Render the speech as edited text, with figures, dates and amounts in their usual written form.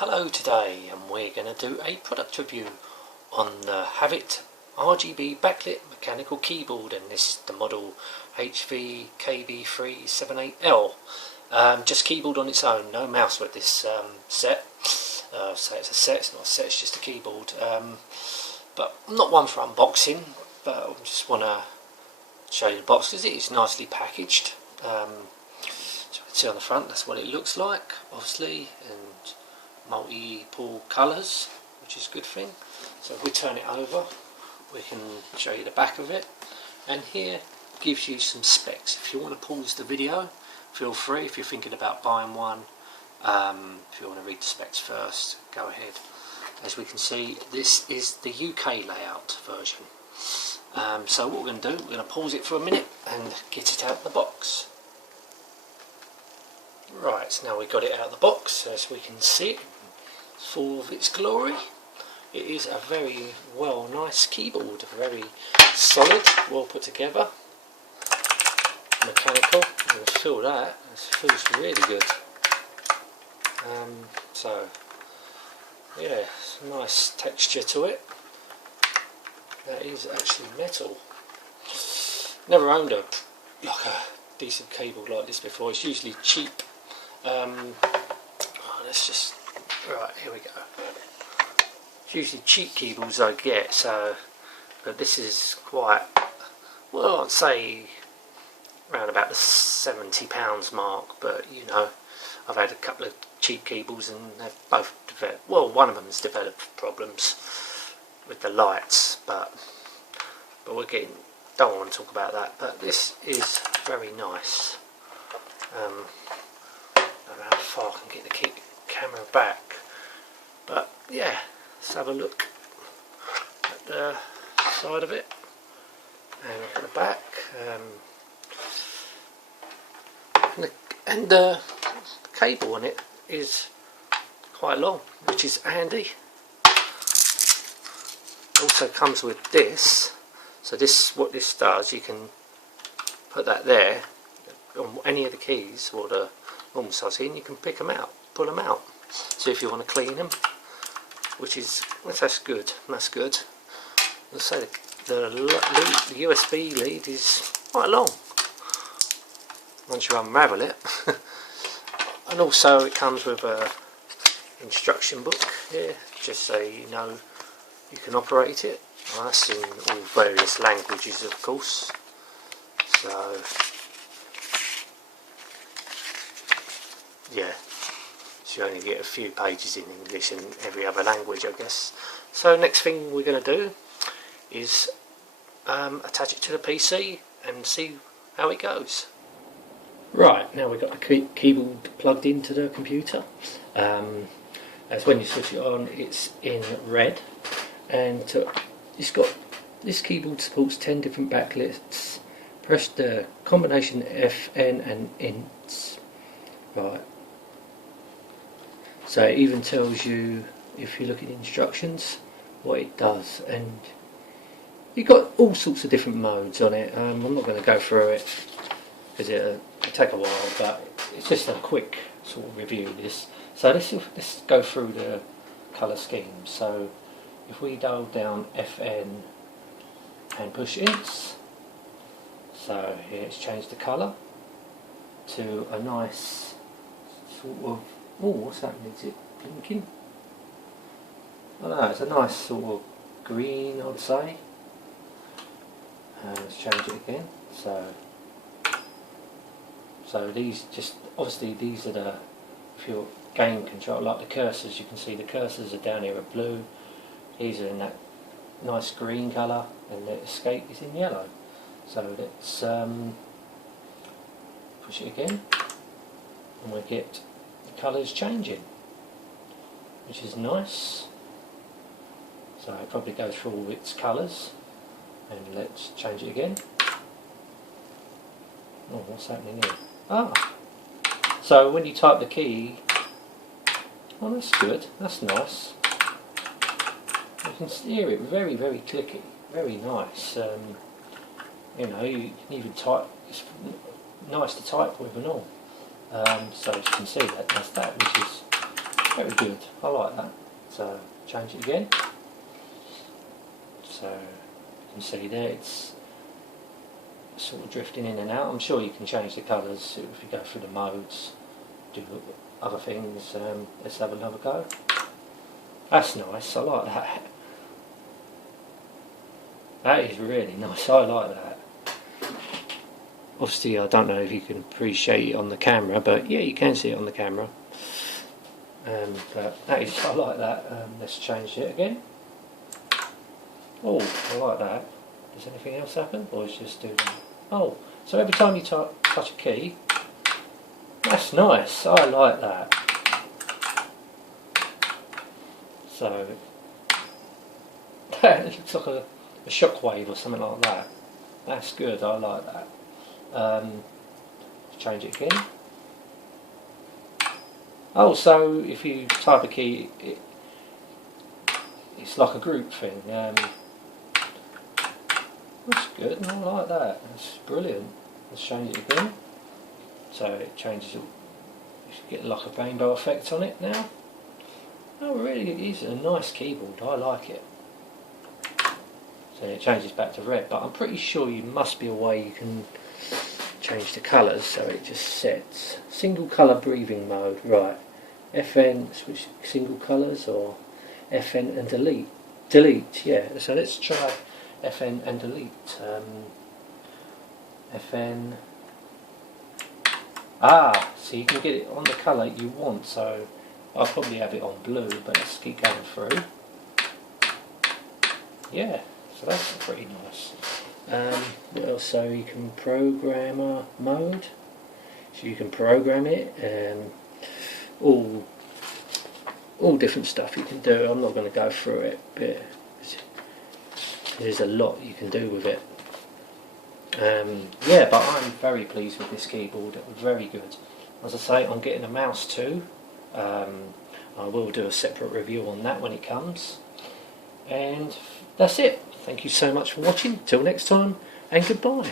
Hello today, and we're going to do a product review on the Havit RGB Backlit mechanical keyboard, and this is the model HV-KB378L. Just keyboard on its own, no mouse with this set. So it's a set, it's not a set, it's just a keyboard. But I'm not one for unboxing, but I just want to show you the box because it is nicely packaged. So you can see on the front, that's what it looks like, obviously, and multiple colours, which is a good thing. So if we turn it over, we can show you the back of it, and here gives you some specs. If you want to pause the video, feel free. If you're thinking about buying one, if you want to read the specs first, go ahead. As we can see, this is the UK layout version. So what we're going to do, we're going to pause it for a minute and get it out of the box. Right, so now we've got it out of the box, as we can see it full of its glory. It is a very nice keyboard, very solid, well put together, mechanical. You can feel that, it feels really good. So yeah, it's a nice texture to it. That is actually metal. Never owned a decent keyboard like this before. It's usually cheap. Let's just, right, here we go. It's usually cheap keyboards I get, so, but this is quite, well, I'd say around about the £70 mark, but you know, I've had a couple of cheap keyboards and they've both developed, well, one of them has developed problems with the lights, but we're getting, don't want to talk about that, but this is very nice. I don't know how far I can get the camera back, but yeah, let's have a look at the side of it and look at the back. And the cable on it is quite long, which is handy. Also comes with this, so this, what this does, you can put that there on any of the keys or the normal size key, and you can pick them out, pull them out. So if you want to clean them, which is, that's good. Let's say the USB lead is quite long once you unravel it. And also it comes with a instruction book here, just so you know you can operate it. Well, that's in all various languages, of course. So yeah, so you only get a few pages in English and every other language, I guess. So next thing we're going to do is attach it to the PC and see how it goes. Right, now we've got the keyboard plugged into the computer. As when you switch it on, it's in red, and it's got, this keyboard supports 10 different backlits. Press the combination FN and INTs. Right. So it even tells you, if you look at the instructions, what it does, and you've got all sorts of different modes on it. I'm not going to go through it because it'll take a while, but it's just a quick sort of review of this. So let's go through the colour scheme. So if we dial down FN and push INTs, so here it's changed the colour to a nice sort of, oh, what's happening? Is it blinking? I don't know, it's a nice sort of green, I'd say. Let's change it again. So these, just obviously these are the, if you're game control, like the cursors, you can see the cursors are down here are blue. These are in that nice green colour, and the escape is in yellow. So let's push it again, and we get the colours changing, which is nice. So it probably goes through all its colours, and let's change it again. Oh, what's happening here? Ah, so when you type the key, oh, that's good, that's nice. You can steer it very clicky, very nice. You know, you can even type, it's nice to type with and all. So as you can see, that's that, which is very good. I like that. So change it again. So you can see there it's sort of drifting in and out. I'm sure you can change the colours if you go through the modes, do other things. Let's have another go. That's nice, I like that. That is really nice, I like that. Obviously I don't know if you can appreciate it on the camera, but yeah, you can see it on the camera. But that is, I like that. Let's change it again. Oh, I like that. Does anything else happen, or is it just doing that? Oh, so every time you touch a key, that's nice, I like that. So, that looks like a shockwave or something like that. That's good, I like that. Change it again. Oh, so if you type a key, it's like a group thing. That's good, I like that. That's brilliant. Let's change it again. So it changes, you get like a rainbow effect on it now. Oh, really, it is a nice keyboard. I like it. So it changes back to red, but I'm pretty sure you must be a way you can change the colours, so it just sets. Single colour breathing mode, right. FN, switch single colours, or FN and delete. Delete, yeah. So let's try FN and delete. FN. So you can get it on the colour you want, so I'll probably have it on blue, but let's keep going through. Yeah, so that's pretty nice. What else? So you can programmer mode, so you can program it, all different stuff you can do. I'm not going to go through it, but there's a lot you can do with it. Yeah, but I'm very pleased with this keyboard. It was very good. As I say, I'm getting a mouse too. I will do a separate review on that when it comes. And that's it. Thank you so much for watching. Till next time, and goodbye.